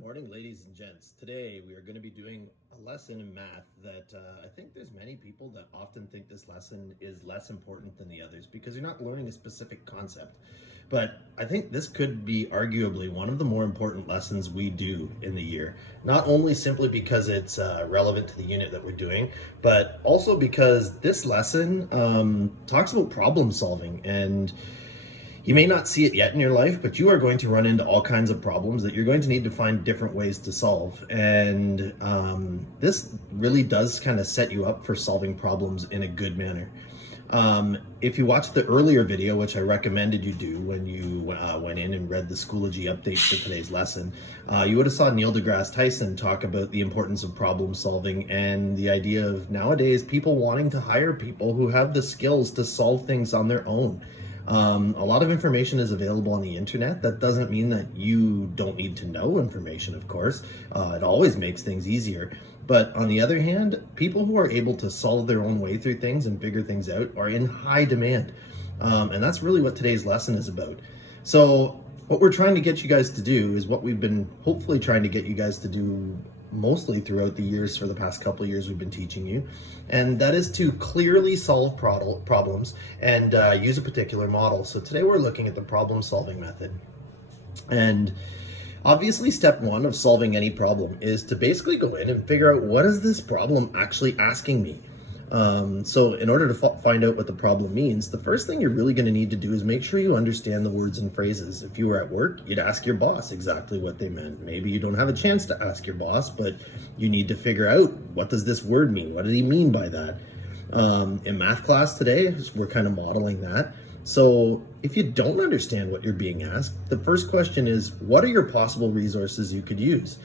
morning, ladies and gents. Today we are going to be doing a lesson in math that I think there's many people that often think this lesson is less important than the others because you're not learning a specific concept. But I think this could be arguably one of the more important lessons we do in the year, not only simply because it's relevant to the unit that we're doing, but also because this lesson talks about problem solving. And you may not see it yet in your life, but you are going to run into all kinds of problems that you're going to need to find different ways to solve. And this really does kind of set you up for solving problems in a good manner. If you watched the earlier video, which I recommended you do when you went in and read the Schoology update for today's lesson, you would have saw Neil DeGrasse Tyson talk about the importance of problem solving and the idea of nowadays people wanting to hire people who have the skills to solve things on their own. A lot of information is available on the internet. That doesn't mean that you don't need to know information, of course. It always makes things easier. But on the other hand, people who are able to solve their own way through things and figure things out are in high demand. And that's really what today's lesson is about. So what we're trying to get you guys to do is what we've been hopefully trying to get you guys to do mostly throughout the years for the past couple of years we've been teaching you, and that is to clearly solve problems and use a particular model. So today we're looking at the problem solving method. And obviously step one of solving any problem is to basically go in and figure out what is this problem actually asking me. So in order to find out what the problem means, the first thing you're really going to need to do is make sure you understand the words and phrases. If you were at work, you'd ask your boss exactly what they meant. Maybe you don't have a chance to ask your boss, but you need to figure out, what does this word mean? What did he mean by that? In math class today, we're kind of modeling that. So if you don't understand what you're being asked, the first question is, what are your possible resources you could use?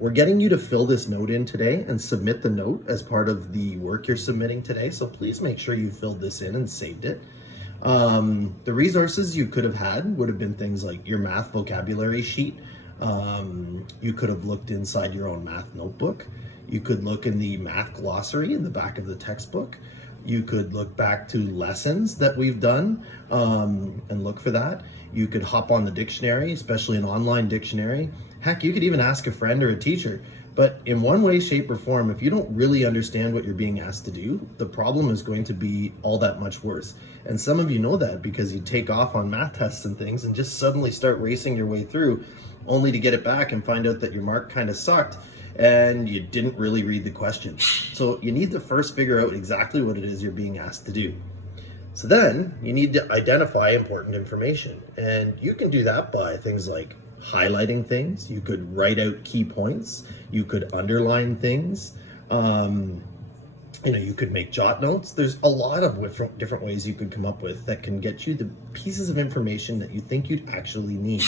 We're getting you to fill this note in today and submit the note as part of the work you're submitting today. So please make sure you filled this in and saved it. The resources you could have had would have been things like your math vocabulary sheet. You could have looked inside your own math notebook. You could look in the math glossary in the back of the textbook. You could look back to lessons that we've done and look for that. You could hop on the dictionary, especially an online dictionary. Heck, you could even ask a friend or a teacher. But in one way, shape, or form, if you don't really understand what you're being asked to do, the problem is going to be all that much worse. And some of you know that because you take off on math tests and things and just suddenly start racing your way through, only to get it back and find out that your mark kind of sucked and you didn't really read the question. So you need to first figure out exactly what it is you're being asked to do. So then you need to identify important information. And you can do that by things like highlighting things. You could write out key points. You could underline things. You could make jot notes. There's a lot of different ways you could come up with that can get you the pieces of information that you think you'd actually need.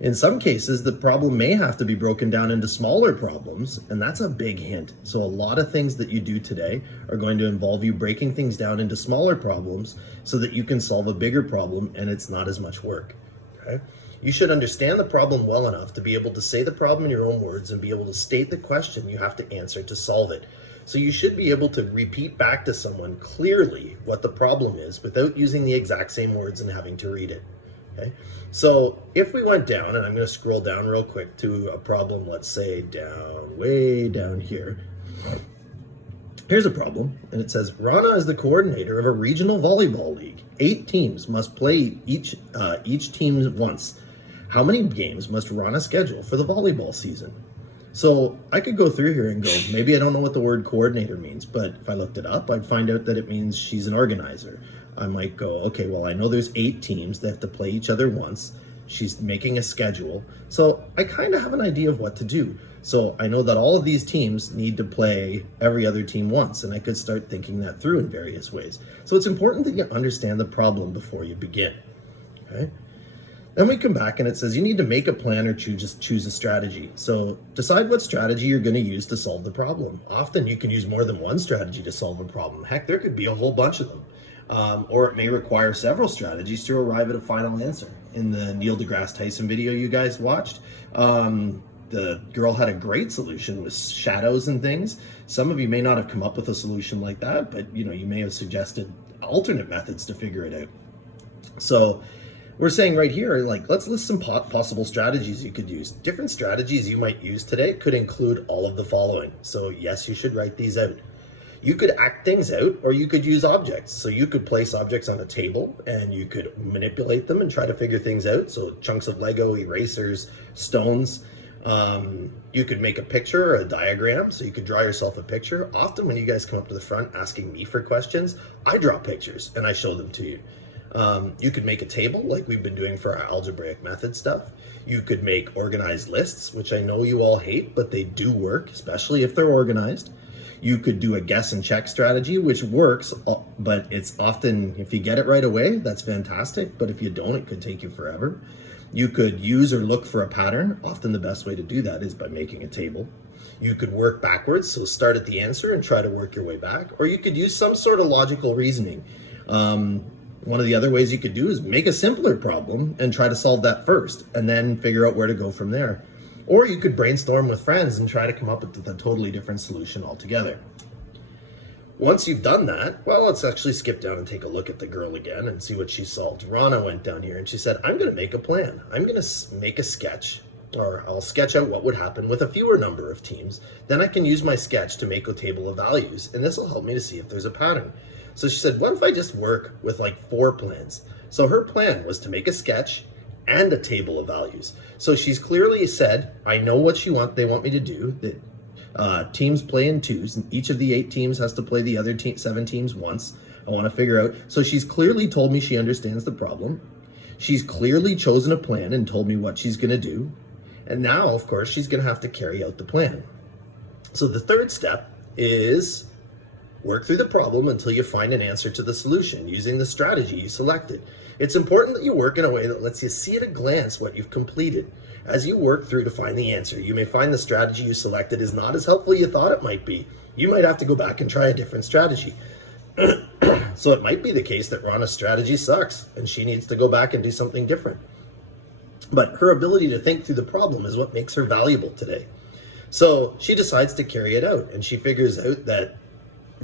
In some cases, the problem may have to be broken down into smaller problems, and that's a big hint. So a lot of things that you do today are going to involve you breaking things down into smaller problems so that you can solve a bigger problem and it's not as much work. Okay? You should understand the problem well enough to be able to say the problem in your own words and be able to state the question you have to answer to solve it. So you should be able to repeat back to someone clearly what the problem is without using the exact same words and having to read it. Okay? So if we went down, and I'm going to scroll down real quick to a problem, let's say way down here. Here's a problem, and it says, Rana is the coordinator of a regional volleyball league. 8 teams must play each team once. How many games must Rana schedule for the volleyball season? So I could go through here and go, maybe I don't know what the word coordinator means, but if I looked it up, I'd find out that it means she's an organizer. I might go, okay, well, I know there's 8 teams that have to play each other once. She's making a schedule. So I kind of have an idea of what to do. So I know that all of these teams need to play every other team once, and I could start thinking that through in various ways. So it's important that you understand the problem before you begin, okay? Then we come back and it says you need to make a plan or choose a strategy. So decide what strategy you're going to use to solve the problem. Often you can use more than one strategy to solve a problem. Heck, there could be a whole bunch of them. Or it may require several strategies to arrive at a final answer. In the Neil deGrasse Tyson video you guys watched, the girl had a great solution with shadows and things. Some of you may not have come up with a solution like that, but you may have suggested alternate methods to figure it out. So we're saying right here, like, let's list some possible strategies you could use. Different strategies you might use today could include all of the following. So yes, you should write these out. You could act things out, or you could use objects. So you could place objects on a table and you could manipulate them and try to figure things out. So chunks of Lego, erasers, stones. You could make a picture or a diagram. So you could draw yourself a picture. Often when you guys come up to the front asking me for questions, I draw pictures and I show them to you. You could make a table like we've been doing for our algebraic method stuff. You could make organized lists, which I know you all hate, but they do work, especially if they're organized. You could do a guess and check strategy, which works, but it's often, if you get it right away, that's fantastic. But if you don't, it could take you forever. You could use or look for a pattern. Often the best way to do that is by making a table. You could work backwards, so start at the answer and try to work your way back. Or you could use some sort of logical reasoning. One of the other ways you could do is make a simpler problem and try to solve that first, and then figure out where to go from there. Or you could brainstorm with friends and try to come up with a totally different solution altogether. Once you've done that, well, let's actually skip down and take a look at the girl again and see what she solved. Rana went down here and she said, I'm going to make a plan. I'm going to make a sketch, or I'll sketch out what would happen with a fewer number of teams. Then I can use my sketch to make a table of values, and this will help me to see if there's a pattern. So she said, what if I just work with like 4 plans? So her plan was to make a sketch and a table of values. So she's clearly said, I know what they want me to do, that teams play in twos, and each of the 8 teams has to play the other 7 teams once. I want to figure out. So she's clearly told me she understands the problem. She's clearly chosen a plan and told me what she's going to do. And now, of course, she's going to have to carry out the plan. So the third step is work through the problem until you find an answer to the solution using the strategy you selected. It's important that you work in a way that lets you see at a glance what you've completed. As you work through to find the answer, you may find the strategy you selected is not as helpful as you thought it might be. You might have to go back and try a different strategy. So it might be the case that Rana's strategy sucks and she needs to go back and do something different. But her ability to think through the problem is what makes her valuable today. So she decides to carry it out, and she figures out that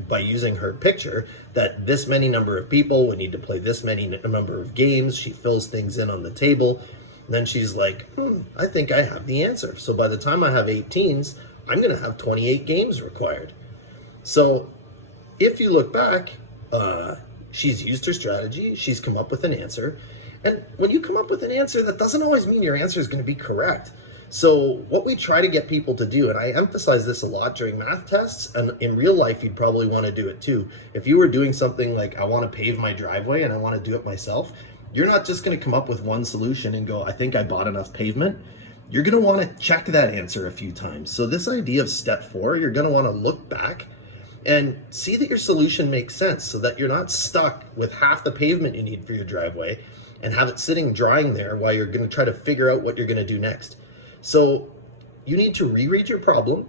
by using her picture that this many number of people would need to play this many number of games. She fills things in on the table. Then she's like, I think I have the answer. So by the time I have 8 teams, I'm going to have 28 games required. So if you look back, she's used her strategy. She's come up with an answer. And when you come up with an answer, that doesn't always mean your answer is going to be correct. So what we try to get people to do, and I emphasize this a lot during math tests, and in real life, you'd probably want to do it too. If you were doing something like, I want to pave my driveway and I want to do it myself, you're not just going to come up with one solution and go, I think I bought enough pavement. You're going to want to check that answer a few times. So this idea of step 4, you're going to want to look back and see that your solution makes sense so that you're not stuck with half the pavement you need for your driveway and have it sitting drying there while you're going to try to figure out what you're going to do next. So you need to reread your problem,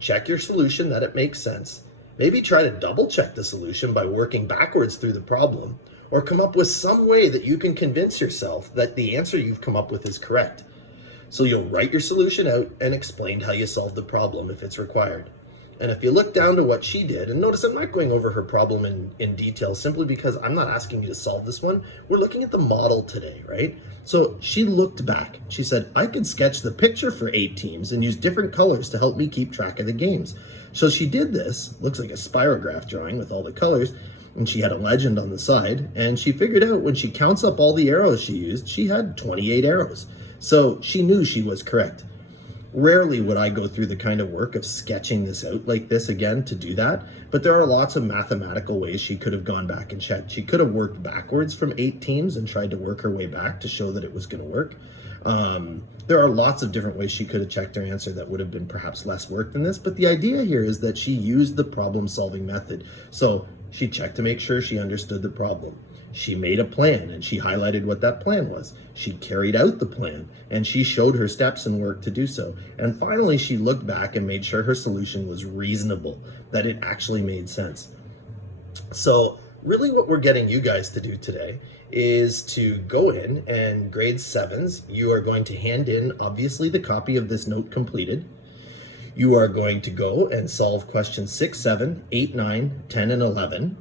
check your solution that it makes sense, maybe try to double check the solution by working backwards through the problem, or come up with some way that you can convince yourself that the answer you've come up with is correct. So you'll write your solution out and explain how you solved the problem if it's required. And if you look down to what she did, and notice I'm not going over her problem in detail simply because I'm not asking you to solve this one. We're looking at the model today, right? So she looked back. She said, I could sketch the picture for 8 teams and use different colors to help me keep track of the games. So she did this, looks like a spirograph drawing with all the colors, and she had a legend on the side, and she figured out when she counts up all the arrows she used, she had 28 arrows. So she knew she was correct. Rarely would I go through the kind of work of sketching this out like this again to do that, but there are lots of mathematical ways she could have gone back and checked. She could have worked backwards from 8 teams and tried to work her way back to show that it was going to work. There are lots of different ways she could have checked her answer that would have been perhaps less work than this, but the idea here is that she used the problem-solving method. So she checked to make sure she understood the problem. She made a plan and she highlighted what that plan was. She carried out the plan and she showed her steps and work to do so. And finally, she looked back and made sure her solution was reasonable, that it actually made sense. So really what we're getting you guys to do today is to go in and grade 7s, you are going to hand in, obviously, the copy of this note completed. You are going to go and solve questions 6, 7, 8, 9, 10, and 11.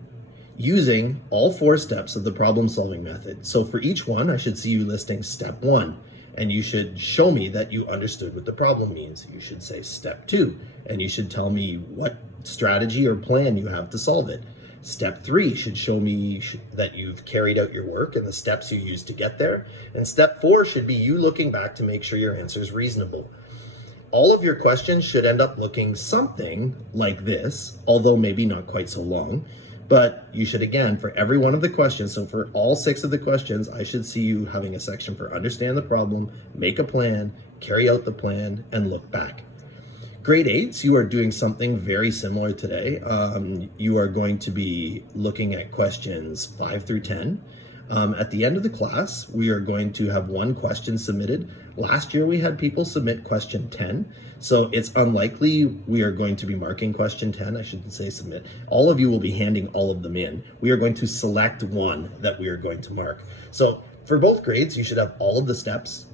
using all 4 steps of the problem solving method. So for each one, I should see you listing step 1, and you should show me that you understood what the problem means. You should say step 2, and you should tell me what strategy or plan you have to solve it. Step 3 should show me that you've carried out your work and the steps you used to get there. And step 4 should be you looking back to make sure your answer is reasonable. All of your questions should end up looking something like this, although maybe not quite so long. But you should, again, for every one of the questions, so for all 6 of the questions, I should see you having a section for understand the problem, make a plan, carry out the plan, and look back. Grade 8s, you are doing something very similar today. You are going to be looking at questions 5 through 10. At the end of the class, we are going to have 1 question submitted. Last year, we had people submit question 10. So it's unlikely we are going to be marking question 10. I shouldn't say submit. All of you will be handing all of them in. We are going to select 1 that we are going to mark. So for both grades, you should have all of the steps.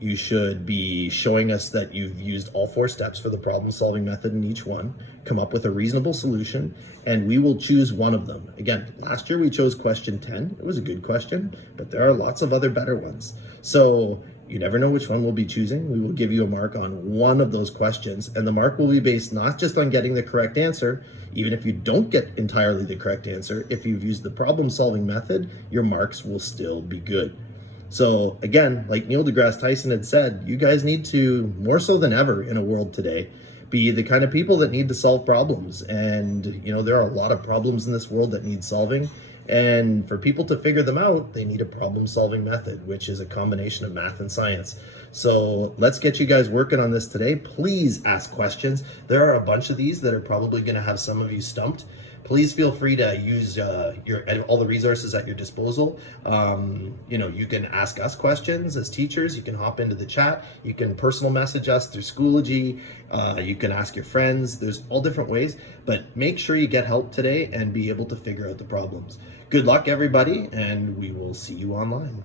You should be showing us that you've used all 4 steps for the problem solving method in each one, come up with a reasonable solution, and we will choose one of them. Again, last year we chose question 10. It was a good question, but there are lots of other better ones. So you never know which one we'll be choosing. We will give you a mark on one of those questions, and the mark will be based not just on getting the correct answer. Even if you don't get entirely the correct answer, if you've used the problem solving method, your marks will still be good. So again, like Neil deGrasse Tyson had said, you guys need to, more so than ever in a world today, be the kind of people that need to solve problems. And there are a lot of problems in this world that need solving. And for people to figure them out, they need a problem solving method, which is a combination of math and science. So let's get you guys working on this today. Please ask questions. There are a bunch of these that are probably going to have some of you stumped. Please feel free to use all the resources at your disposal. You can ask us questions as teachers. You can hop into the chat. You can personal message us through Schoology. You can ask your friends. There's all different ways, but make sure you get help today and be able to figure out the problems. Good luck, everybody, and we will see you online.